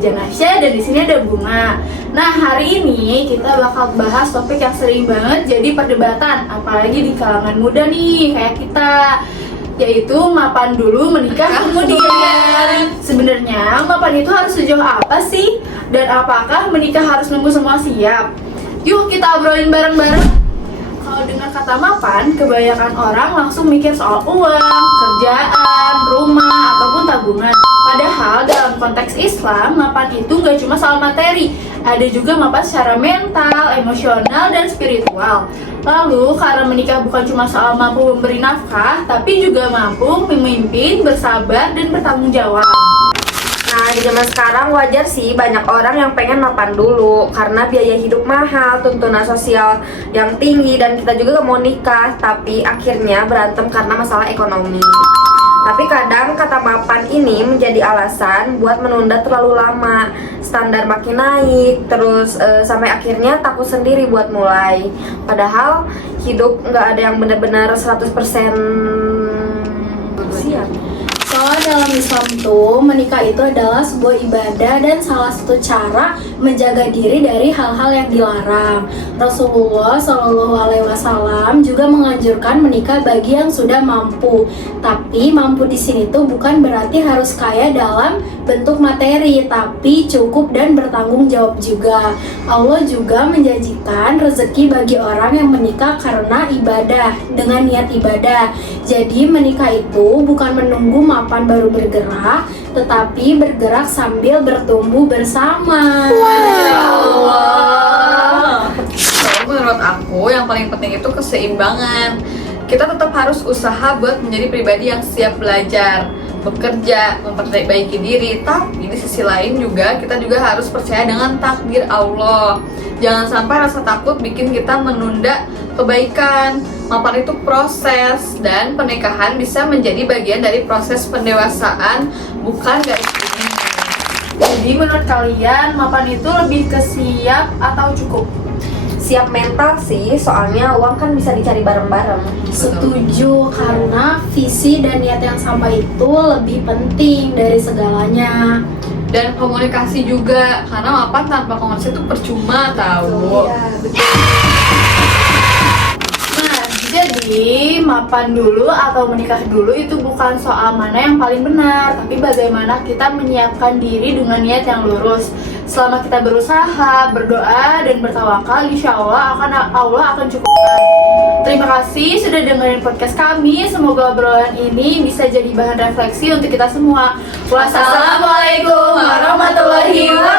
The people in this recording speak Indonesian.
Janasya dan di sini ada Bunga. Nah, hari ini kita bakal bahas topik yang sering banget jadi perdebatan, apalagi di kalangan muda nih kayak kita, yaitu mapan dulu menikah kemudian. Sebenarnya mapan itu harus sejauh apa sih? Dan apakah menikah harus nunggu semua siap? Yuk kita obrolin bareng-bareng. Kalau dengar kata mapan, kebanyakan orang langsung mikir soal uang, kerjaan, rumah, ataupun tabungan. Padahal dalam konteks Islam, mapan itu gak cuma soal materi, ada juga mapan secara mental, emosional, dan spiritual. Lalu, karena menikah bukan cuma soal mampu memberi nafkah, tapi juga mampu memimpin, bersabar, dan bertanggung jawab. Nah, di zaman sekarang wajar sih banyak orang yang pengen mapan dulu karena biaya hidup mahal, tuntunan sosial yang tinggi, dan kita juga gak mau nikah, tapi akhirnya berantem karena masalah ekonomi. Tapi kadang kata mapan ini menjadi alasan buat menunda terlalu lama, standar makin naik, terus sampai akhirnya takut sendiri buat mulai. Padahal hidup gak ada yang benar-benar 100% siap. Soalnya dalam Islam tuh, menikah itu adalah sebuah ibadah dan salah satu cara menjaga diri dari hal-hal yang dilarang. Rasulullah Shallallahu Alaihi Wasallam juga menganjurkan menikah bagi yang sudah mampu. Tapi mampu di sini tuh bukan berarti harus kaya dalam bentuk materi, tapi cukup dan bertanggung jawab juga. Allah juga menjanjikan rezeki bagi orang yang menikah karena ibadah, dengan niat ibadah. Jadi menikah itu bukan menunggu mapan baru bergerak, tetapi bergerak sambil bertumbuh bersama. Kalau menurut aku yang paling penting itu keseimbangan. Kita tetap harus usaha buat menjadi pribadi yang siap belajar, bekerja, memperbaiki diri. Tapi di sisi lain juga kita juga harus percaya dengan takdir Allah. Jangan sampai rasa takut bikin kita menunda kebaikan. Mapan itu proses, dan pernikahan bisa menjadi bagian dari proses pendewasaan, bukan garis finish. Jadi menurut kalian mapan itu lebih ke siap atau cukup? Siap mental sih, soalnya uang kan bisa dicari bareng-bareng. Setuju, karena visi dan niat yang sama itu lebih penting dari segalanya. Dan komunikasi juga, karena mapan tanpa komunikasi itu percuma tahu. Iya, betul. Nah, jadi mapan dulu atau menikah dulu itu bukan soal mana yang paling benar, tapi bagaimana kita menyiapkan diri dengan niat yang lurus. Selama kita berusaha, berdoa, dan bertawakal, insya Allah akan cukupkan. Terima kasih sudah dengerin podcast kami. Semoga obrolan ini bisa jadi bahan refleksi untuk kita semua. Wassalamualaikum warahmatullahi wabarakatuh.